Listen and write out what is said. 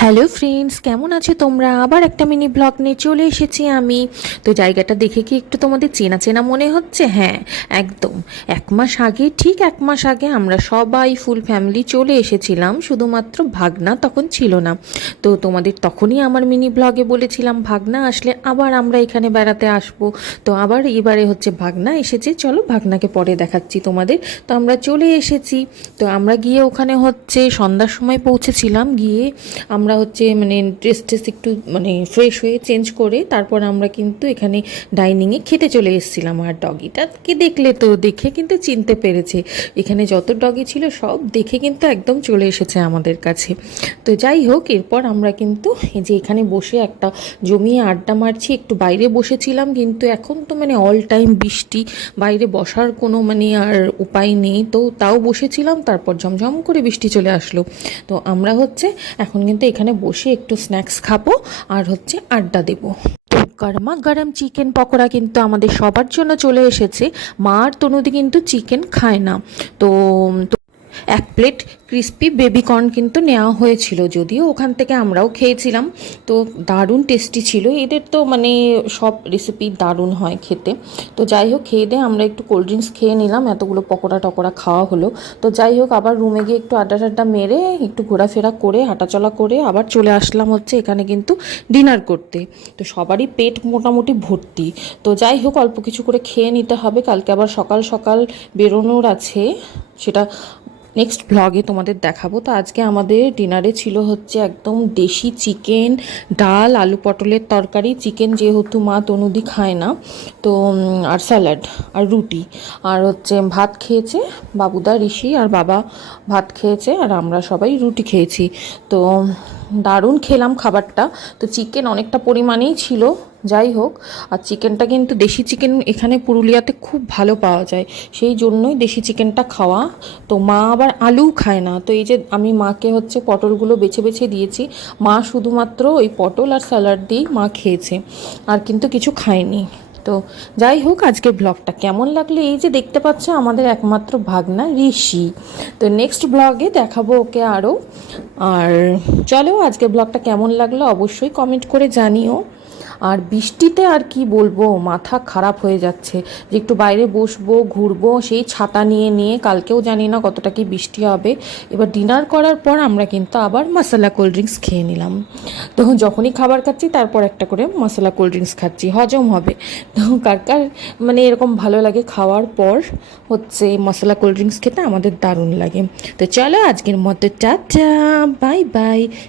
Hello friends, কেমন আছো তোমরা? আবার একটা মিনি ব্লগ নিয়ে চলে এসেছি আমি। তো জায়গাটা দেখে কি একটু তোমাদের চেনা চেনা মনে হচ্ছে? হ্যাঁ, একদম। ঠিক 1 মাস আগে আমরা সবাই ফুল ফ্যামিলি চলে এসেছিলাম, শুধুমাত্র ভাগনা তখন ছিল না। তো তোমাদের তখনই আমার মিনি ব্লগে বলেছিলাম ভাগনা আসলে আবার আমরা এখানে বেড়াতে আসবো। তো আবার এবারে হচ্ছে ভাগনা এসেছে, চলো ভাগনাকে পরে দেখাচ্ছি তোমাদের। তো আমরা চলে এসেছি। তো আমরা গিয়ে ওখানে হচ্ছে সন্ধ্যার সময় পৌঁছেছিলাম। গিয়ে আমরা হচ্ছে ড্রেস একটু ফ্রেশ হয়ে চেঞ্জ করে তারপর আমরা কিন্তু এখানে ডাইনিংয়ে খেতে চলে এসেছিলাম। আর ডগিটাকে দেখলে তো দেখে কিন্তু চিনতে পেরেছে। এখানে যত ডগি ছিল সব দেখে কিন্তু একদম চলে এসেছে আমাদের কাছে। তো যাই হোক, এরপর আমরা কিন্তু এই যে এখানে বসে একটা জমিয়ে আড্ডা মারছি। একটু বাইরে বসেছিলাম, কিন্তু এখন তো অল টাইম বৃষ্টি, বাইরে বসার কোনো আর উপায় নেই। তো তাও বসেছিলাম, তারপর ঝমঝম করে বৃষ্টি চলে আসলো। তো আমরা হচ্ছে এখন কিন্তু এখানে বসে একটু স্ন্যাক্স খাবো আর হচ্ছে আড্ডা দেবো। তো গরমা গরম চিকেন পকোড়া কিন্তু আমাদের সবার জন্য চলে এসেছে। মা আর তনুদি কিন্তু চিকেন খায় না। তো 1 প্লেট ক্রিস্পি বেবিকর্ন কিন্তু নেওয়া হয়েছিল, যদিও ওখান থেকে আমরাও খেয়েছিলাম। তো দারুণ টেস্টি ছিল। এদের তো সব রেসিপি দারুণ হয় খেতে। তো যাই হোক, খেয়ে দিয়ে আমরা একটু কোল্ড ড্রিঙ্কস খেয়ে নিলাম, এতগুলো পকোড়া টকোড়া খাওয়া হলো। তো যাই হোক, আবার রুমে গিয়ে একটু আড্ডা টাড্ডা মেরে একটু ঘোরাফেরা করে হাঁটাচলা করে আবার চলে আসলাম হচ্ছে এখানে কিন্তু ডিনার করতে। তো সবারই পেট মোটামুটি ভর্তি। তো যাই হোক, অল্প কিছু করে খেয়ে নিতে হবে, কালকে আবার সকাল সকাল বেরোনোর আছে, সেটা নেক্সট ব্লগে তোমাদের দেখাবো। তো আজকে আমাদের ডিনারে ছিল হচ্ছে একদম দেশি চিকেন, ডাল, আলু পটলের তরকারি, চিকেন যেহেতু মা তনুদি খায় না, তো আর স্যালাড আর রুটি, আর হচ্ছে ভাত খেয়েছে বাবুদা, ঋষি আর বাবা ভাত খেয়েছে, আর আমরা সবাই রুটি খেয়েছি। তো দারুণ খেলাম খাবারটা। তো চিকেন অনেকটা পরিমাণেই ছিল। যাই হোক, আর চিকেনটা কিন্তু দেশি চিকেন এখানে পুরুলিয়াতে খুব ভালো পাওয়া যায়, সেই জন্যই দেশি চিকেনটা খাওয়া। তো মা আবার আলুও খায় না। তো এই যে আমি মাকে হচ্ছে পটলগুলো বেছে বেছে দিয়েছি, মা শুধুমাত্র ওই পটল আর স্যালাড দিয়েই মা খেয়েছে, আর কিন্তু কিছু খায়নি। তো যাই হোক, আজকের ব্লগটা কেমন লাগলো? এই যে দেখতে পাচ্ছ আমাদের একমাত্র ভাগনা ঋষি। তো নেক্সট ব্লগে দেখাবো ওকে আরও। আর চলো, আজকের ব্লগটা কেমন লাগলো অবশ্যই কমেন্ট করে জানিও। আর বৃষ্টিতে আর কি বলবো, মাথা খারাপ হয়ে যাচ্ছে যে একটু বাইরে বসবো ঘুরবো, সেই ছাতা নিয়ে নিয়ে, কালকেও জানি না কতটা কি বৃষ্টি হবে। এবার ডিনার করার পর আমরা কিন্তু আবার মশলা কোল্ড ড্রিঙ্কস খেয়ে নিলাম। তো যখনই খাবার খাচ্ছি তারপর একটা করে মশলা কোল্ড ড্রিঙ্কস খাচ্ছি, হজম হবে। তো কার কার এরকম ভালো লাগে খাওয়ার পর হচ্ছে মশলা কোল্ড ড্রিঙ্কস খেতে? আমাদের দারুণ লাগে। তো চলো, আজকের মতো টাটা, বাই বাই।